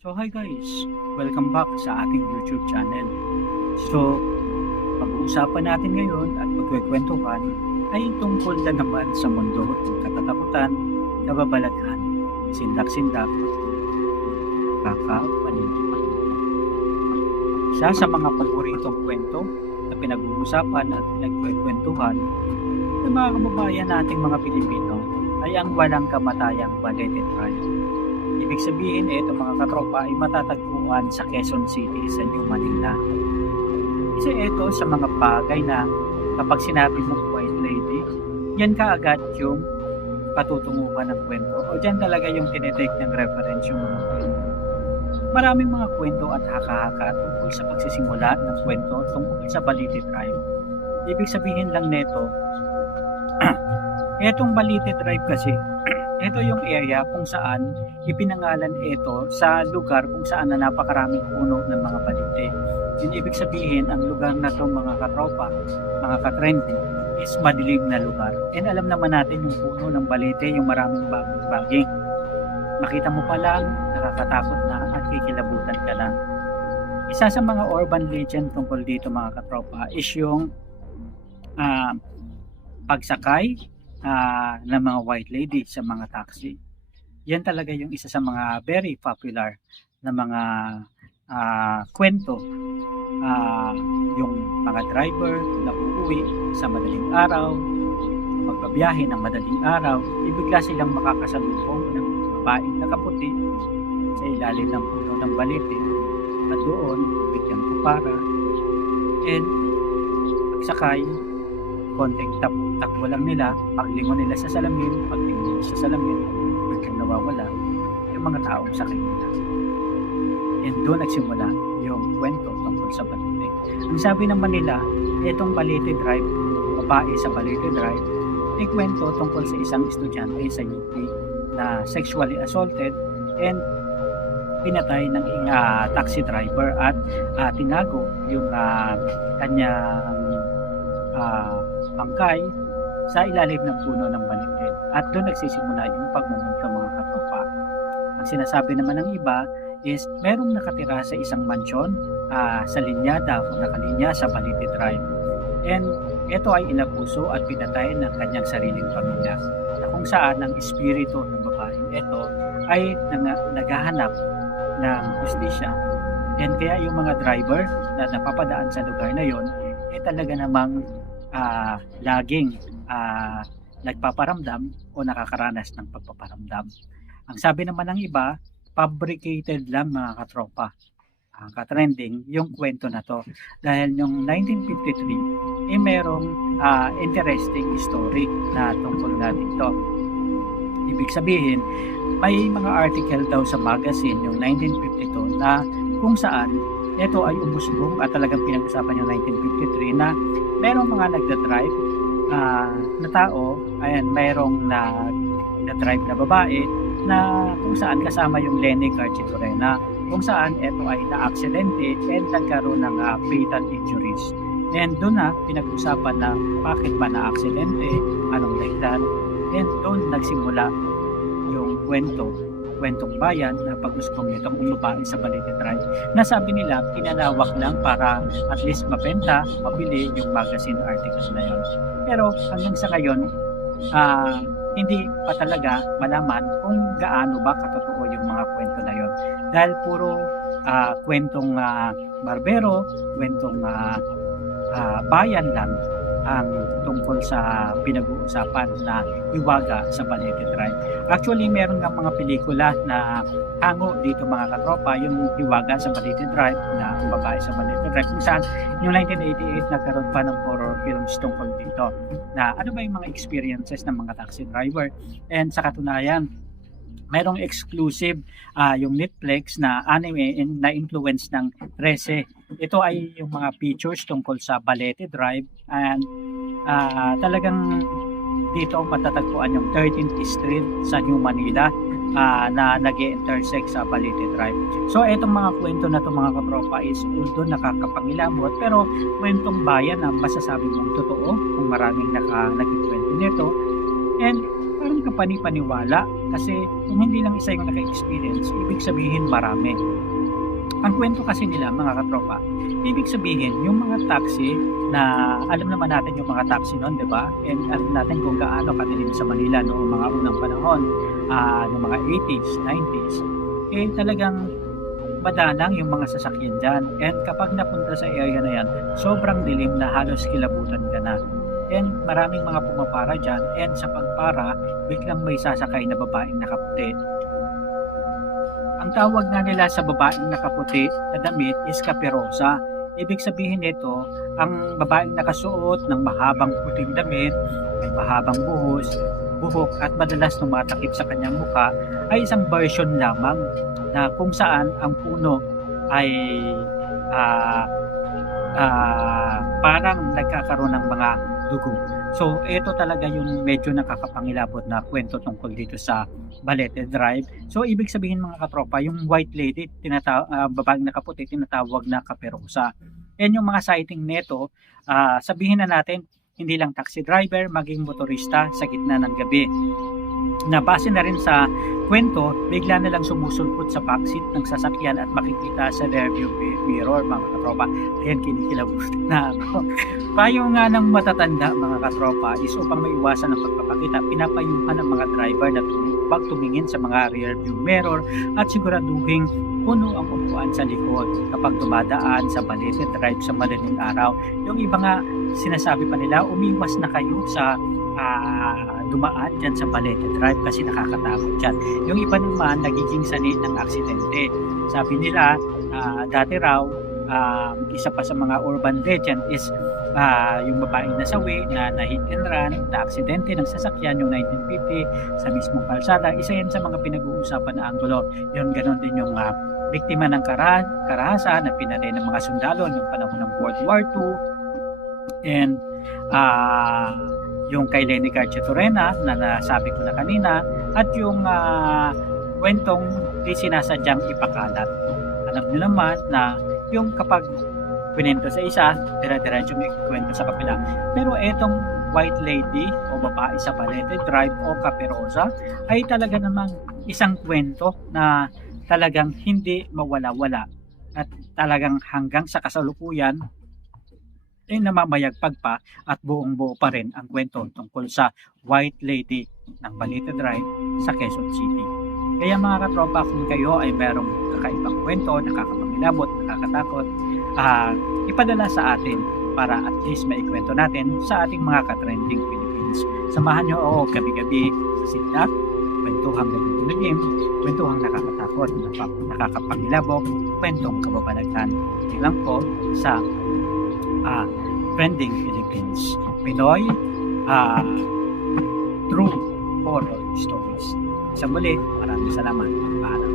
So hi guys, welcome back sa ating YouTube channel. So, pag-uusapan natin ngayon at pagkikwentuhan ay tungkol na naman sa mundo ng katatakutan, kababalaghan, sindak-sindak, kakapaninipan. Isa sa mga paboritong kwento na pinag-uusapan at pinagkikwentuhan ng mga kababayan nating mga Pilipino ay ang walang kamatayang Balete Trial. Ibig sabihin, itong mga katropa ay matatagpuan sa Quezon City sa New Manila. Isa ito sa mga bagay na kapag sinabi mong White Lady, yan kaagad yung patutunguhan ng kwento o dyan talaga yung tinitake ng reference yung mga kwento. Maraming mga kwento at haka-haka tungkol sa pagsisimula ng kwento tungkol sa Balete Tribe. Ibig sabihin lang neto, etong Balete Tribe kasi, ito yung area kung saan ipinangalan ito sa lugar kung saan na napakaraming puno ng mga balite. Yung ibig sabihin, ang lugar na to mga katropa, mga katrending, is madilim na lugar. And alam naman natin yung puno ng balite, yung maraming baging. Makita mo pa lang, nakakatakot na at kikilabutan ka lang. Isa sa mga urban legend tungkol dito mga katropa is yung pagsakay ng mga white lady sa mga taxi. Yan talaga yung isa sa mga very popular na mga kwento. Yung mga driver na uuwi sa madaling araw, magbabiyahe ng madaling araw, ibigla silang makakasalubong ng babaeng nakaputi sa ilalim ng puno ng balete at doon bigyan kupara and pagsakay konting takbo lang nila, paglingon nila sa salamin, paglingon sa salamin, biglang nawawala yung mga taong sakay nila. And doon nagsimula yung kwento tungkol sa Balete. Ang sabi naman nila, itong Balete Drive, babae sa Balete Drive, ay kwento tungkol sa isang estudyante sa UP na sexually assaulted and pinatay ng taxi driver at tinago yung kanyang bangkay sa ilalim ng puno ng balete. At doon nagsisimula yung pagmumunta mga katropa. Ang sinasabi naman ng iba is merong nakatira sa isang mansyon sa linyada o nakalinya sa Balete Drive. And ito ay inabuso at pinatay ng kanyang sariling pamilya. Na kung saan ang espiritu ng babaeng ito ay naghahanap ng hustisya. And kaya yung mga driver na napapadaan sa lugar na yon ay talaga namang laging nagpaparamdam o nakakaranas ng pagpaparamdam. Ang sabi naman ng iba, fabricated lang mga katropa, katrending yung kwento na to. Dahil yung 1953, merong interesting story na tungkol nga dito. Ibig sabihin, may mga article daw sa magazine yung 1952 na kung saan ito ay umusbong at talagang pinag-usapan yung 1953 na merong mga nagda-drive na tao, ayan, merong nagda-drive na babae na kung saan kasama yung Lenny Garchitorena, kung saan ito ay na-aksidente and nagkaroon ng fatal injuries. And doon na pinag-usapan na bakit ba na-aksidente, anong dahilan, and doon nagsimula yung kwentong bayan na pag-usbong nitong babae sa Balete Drive na sabi nila pinalawak lang para at least mabenta, mabili yung magazine article na yun. Pero hanggang sa ngayon, hindi pa talaga malaman kung gaano ba katotoo yung mga kwento na yun. Dahil puro kwentong barbero, kwentong bayan lang ang tungkol sa pinag-uusapan na hiwaga sa Balete Drive. Actually, meron nga mga pelikula na hango dito mga katropa, yung hiwaga sa Balete Drive na babae sa Balete Drive, kung saan yung 1988 nagkaroon pa ng horror films tungkol dito na ano ba yung mga experiences ng mga taxi driver. And sa katunayan, merong exclusive yung Netflix na anime na influence ng 13. Ito ay yung mga features tungkol sa Balete Drive and talagang dito matatagpuan yung 13th Street sa New Manila na nag-intersect sa Balete Drive. So itong mga kwento na to mga katropa is although nakakapangilamot pero kwentong bayan na masasabi mong totoo kung maraming nagkikwento nito. And parang huwag ka panipaniwala kasi kung hindi lang isa yung naka-experience, ibig sabihin marami. Ang kwento kasi nila mga katropa, ibig sabihin yung mga taxi na alam naman natin yung mga taxi noon, di ba? And alam natin kung gaano kadilim sa Manila noong mga unang panahon, noong mga 80s, 90s, eh talagang madalang yung mga sasakyan dyan. And kapag napunta sa area na yan, sobrang dilim na halos kilabutan ka na. And maraming mga pumapara dyan. And sa pagpara, biglang may sasakay na babaeng nakaputi. Ang tawag nga nila sa babaeng nakaputi na damit is kaperosa. Ibig sabihin nito, ang babaeng nakasuot ng mahabang puting damit, may mahabang buhok at madalas tumatakip sa kanyang muka ay isang version lamang na kung saan ang puno ay parang nagkakaroon ng mga dugo. So, ito talaga yung medyo nakakapangilabot na kwento tungkol dito sa Balete Drive. So, ibig sabihin mga katropa, yung white lady, babaeng nakaputi, tinatawag na kaperosa. And yung mga sighting neto, sabihin na natin, hindi lang taxi driver, maging motorista sa gitna ng gabi. Nabase na rin sa kwento, bigla na lang sumusulpot sa backseat ng sasakyan at makikita sa rearview mirror mga katropa. Ayan, kinikilabot na ako. Payo nga ng matatanda mga katropa is upang maiwasan ang pagpapakita, pinapayuhan ng mga driver na huwag tumingin sa mga rearview mirror at siguraduhin puno ang upuan sa likod kapag dumadaan sa Balete Drive sa madaling araw. Yung iba nga sinasabi pa nila, umiwas na kayo sa dumaan dyan sa Balete Drive kasi nakakatakot dyan. Yung iba naman nagiging sanay ng aksidente. Sabi nila, dati raw, isa pa sa mga urban legend is yung babaeng nasawi na hit and run, na aksidente ng sasakyan yung 1950 sa mismong kalsada. Isa yan sa mga pinag-uusapan na anggulo. Yun, ganon din yung biktima ng karahasan na pinatay ng mga sundalo noong panahon ng World War II. And yung kay Lenny Garcia Torena na nasabi ko na kanina, at yung kwentong di sinasadyang ipakalat. Alam niyo naman na yung kapag kwento sa isa, dire-diretso may kwento sa kapila. Pero etong white lady o babae sa Balete Drive o kaperosa ay talaga namang isang kwento na talagang hindi mawala-wala at talagang hanggang sa kasalukuyan ay namamayagpag pa at buong-buo pa rin ang kwento tungkol sa white lady ng Balete Drive sa Quezon City. Kaya mga katropa, kung kayo ay merong kakaibang kwento, nakakapangilabot, nakakatakot, ipadala sa atin para at least maikwento natin sa ating mga katrending Philippines. Samahan nyo ako gabi-gabi sa Siddak, kwentuhang nagtutulogim, kwentuhang nakakatakot, nakakapangilabot, kwentong kababalaghan. Hindi lang po sa Trending Philippines. Pinoy True Horror Stories. Sa muli, maraming salamat. Paalam.